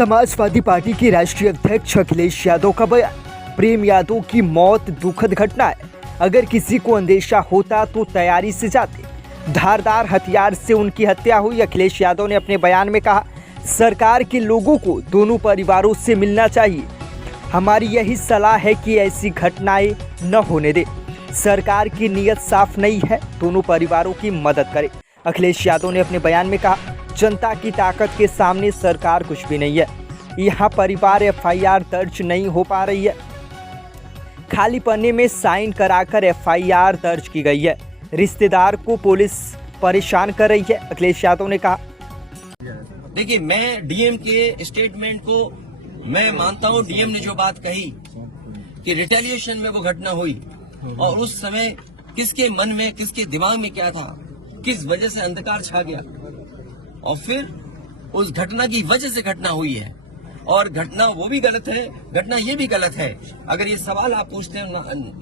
Samajwadi party के राष्ट्रीय अध्यक्ष अखिलेश यादव का बयान। प्रेम यादव की मौत दुखद घटना है। अगर किसी को अंदेशा होता तो तैयारी से जाते। धारदार हथियार से उनकी हत्या हुई। अखिलेश यादव ने अपने बयान में कहा, सरकार के लोगों को दोनों परिवारों से मिलना चाहिए। हमारी यही सलाह है कि ऐसी घटनाएं न होने दे। सरकार की नीयत साफ नहीं है, दोनों परिवारों की मदद करे। अखिलेश यादव ने अपने बयान में कहा, जनता की ताकत के सामने सरकार कुछ भी नहीं है। यहाँ परिवार एफआईआर दर्ज नहीं हो पा रही है। खाली पन्ने में साइन कराकर एफआईआर दर्ज की गई है। रिश्तेदार को पुलिस परेशान कर रही है। अखिलेश यादव ने कहा, देखिए, मैं डीएम के स्टेटमेंट को मैं मानता हूं। डीएम ने जो बात कही कि रिटेलिएशन में वो घटना हुई और उस समय किसके मन में, किसके दिमाग में क्या था, किस वजह से अंधकार छा गया और फिर उस घटना की वजह से घटना हुई है। और घटना वो भी गलत है, घटना ये भी गलत है। अगर ये सवाल आप पूछते हैं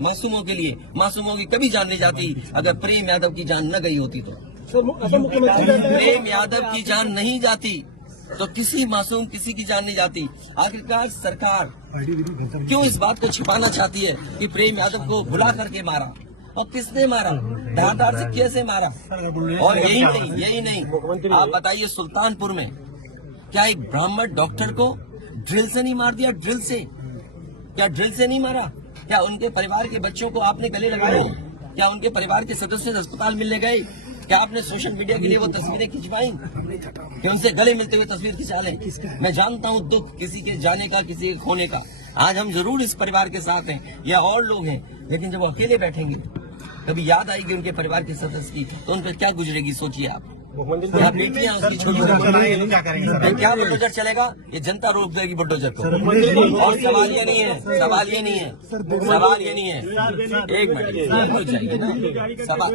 मासूमों के लिए, मासूमों की कभी जान नहीं जाती अगर प्रेम यादव की जान न गई होती तो। प्रेम यादव की जान नहीं जाती तो किसी मासूम किसी की जान नहीं जाती। आखिरकार सरकार क्यों इस बात को छिपाना चाहती है कि प्रेम यादव को भुला करके मारा और किसने मारा, धारदार से कैसे मारा। और यही नहीं, आप बताइए, सुल्तानपुर में क्या एक ब्राह्मण डॉक्टर को ड्रिल से नहीं मार दिया? ड्रिल से, क्या ड्रिल से नहीं मारा? क्या उनके परिवार के बच्चों को आपने गले लगाए? क्या उनके परिवार के सदस्य अस्पताल मिलने गए? क्या आपने सोशल मीडिया के लिए वो तस्वीरें खिंचवाई कि उनसे गले मिलते हुए तस्वीर खिंचा लें? मैं जानता हूं दुख किसी के जाने का, किसी के खोने का। आज हम जरूर इस परिवार के साथ हैं या और लोग हैं, लेकिन जब वो अकेले बैठेंगे कभी याद आएगी उनके परिवार के सदस्य की तो उन पर क्या गुजरेगी, सोचिए आप। बेटियां उसकी छोटी क्या बुलडोजर चलेगा? ये जनता रोक देगी बुलडोजर को। और सवाल ये नहीं है, सवाल ये नहीं है, सवाल ये नहीं है। एक मिनट हो जाएगी ना सवाल।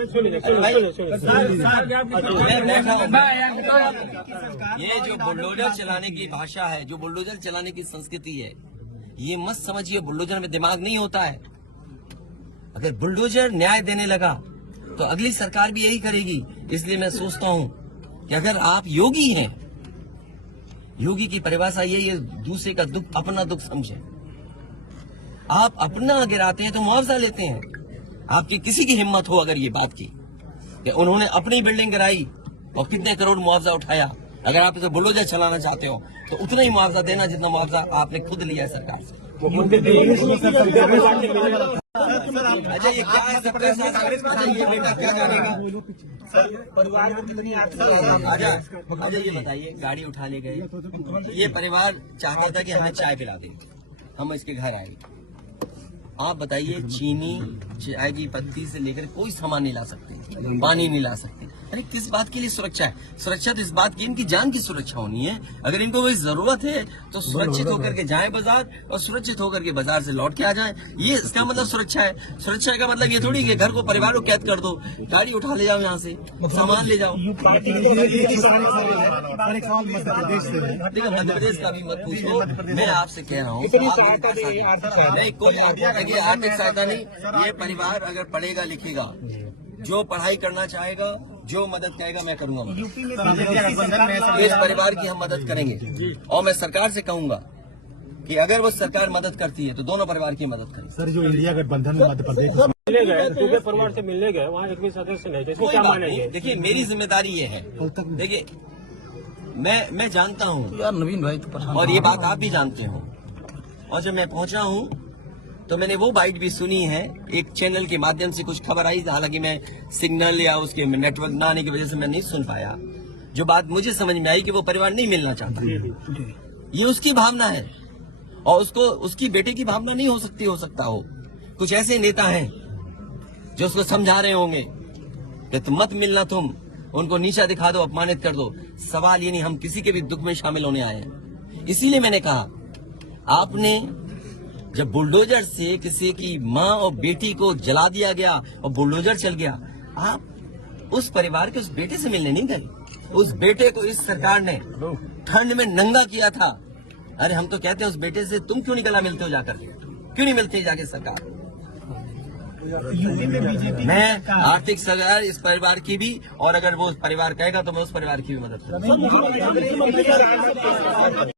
ये जो बुलडोजर चलाने की भाषा है, जो बुलडोजर चलाने की संस्कृति है, ये मत समझिए बुलडोजर में दिमाग नहीं होता है। अगर बुलडोजर न्याय देने लगा तो अगली सरकार भी यही करेगी। इसलिए मैं सोचता हूं कि अगर आप योगी हैं, योगी की परिभाषा यही है, दूसरे का दुख अपना दुख समझे। आप अपना गिराते हैं तो मुआवजा लेते हैं। आपकी किसी की हिम्मत हो अगर ये बात की कि उन्होंने अपनी बिल्डिंग गिराई और कितने करोड़ मुआवजा उठाया, अगर आप इसे बुलडोजर चलाना चाहते हो तो उतना ही मुआवजा देना जितना मुआवजा आपने खुद लिया है सरकार से। अच्छा, ये क्या है सबका साथ? अच्छा, ये बेटा क्या जानेगा? अच्छा, ये बताइए, गाड़ी उठा ले गए, ये परिवार चाहता था कि हमें चाय पिला दे, हम इसके घर आए। आप बताइए, चीनी, चाय की पत्ती से लेकर कोई सामान नहीं ला सकते, पानी नहीं ला सकते। अरे किस बात के लिए सुरक्षा है? सुरक्षा तो इस बात की, इनकी जान की सुरक्षा होनी है। अगर इनको कोई जरूरत है तो सुरक्षित होकर के जाए बाजार और सुरक्षित होकर के बाजार से लौट के आ जाए। ये इसका मतलब सुरक्षा है। सुरक्षा का मतलब ये थोड़ी कि घर को, परिवार को कैद कर दो, गाड़ी उठा ले जाओ, यहाँ से सामान ले जाओ। देखो, मध्य प्रदेश का भी मत पूछो, मैं आपसे कह रहा हूँ नहीं, कोई आर्थिक सहायता नहीं। ये परिवार अगर पढ़ेगा लिखेगा, जो पढ़ाई करना चाहेगा, जो मदद कहेगा, मैं करूंगा। इस परिवार की हम मदद करेंगे और मैं सरकार से कहूंगा कि अगर वो सरकार मदद करती है तो दोनों परिवार की मदद करें। सर, जो इंडिया गठबंधन मध्य प्रदेश मिलने गए, सूबे परिवार से मिलने गए, वहाँ एक भी सदस्य नहीं थे, क्या मानेंगे? देखिए, मेरी जिम्मेदारी ये है। देखिए, मैं जानता हूँ यार नवीन भाई तो, और ये बात आप भी जानते हो। और जब मैं पहुंचा हूँ तो मैंने वो बाइट भी सुनी है, एक चैनल के माध्यम से कुछ खबर आई, हालांकि मैं सिग्नल या उसके नेटवर्क न आने की वजह से मैं नहीं सुन पाया। जो बात मुझे समझ में आई कि वो परिवार नहीं मिलना चाहता, ये उसकी भावना है और उसकी बेटे की भावना नहीं हो सकती, हो सकता हो। कुछ ऐसे नेता हैं जो उसको समझा रहे होंगे कि तुम मत मिलना, तुम उनको नीचा दिखा दो, अपमानित कर दो। सवाल ये नहीं, हम किसी के भी दुख में शामिल होने आए हैं। इसीलिए मैंने कहा, आपने जब बुलडोजर से किसी की माँ और बेटी को जला दिया गया और बुलडोजर चल गया, आप उस परिवार के उस बेटे से मिलने नहीं गए। उस बेटे को इस सरकार ने ठंड में नंगा किया था। अरे हम तो कहते हैं उस बेटे से तुम क्यों नहीं गला मिलते हो जाकर, क्यों नहीं मिलते जाके सरकार? मैं आर्थिक सहायता इस परिवार की भी, और अगर वो परिवार कहेगा तो मैं उस परिवार की भी मदद करूंगा।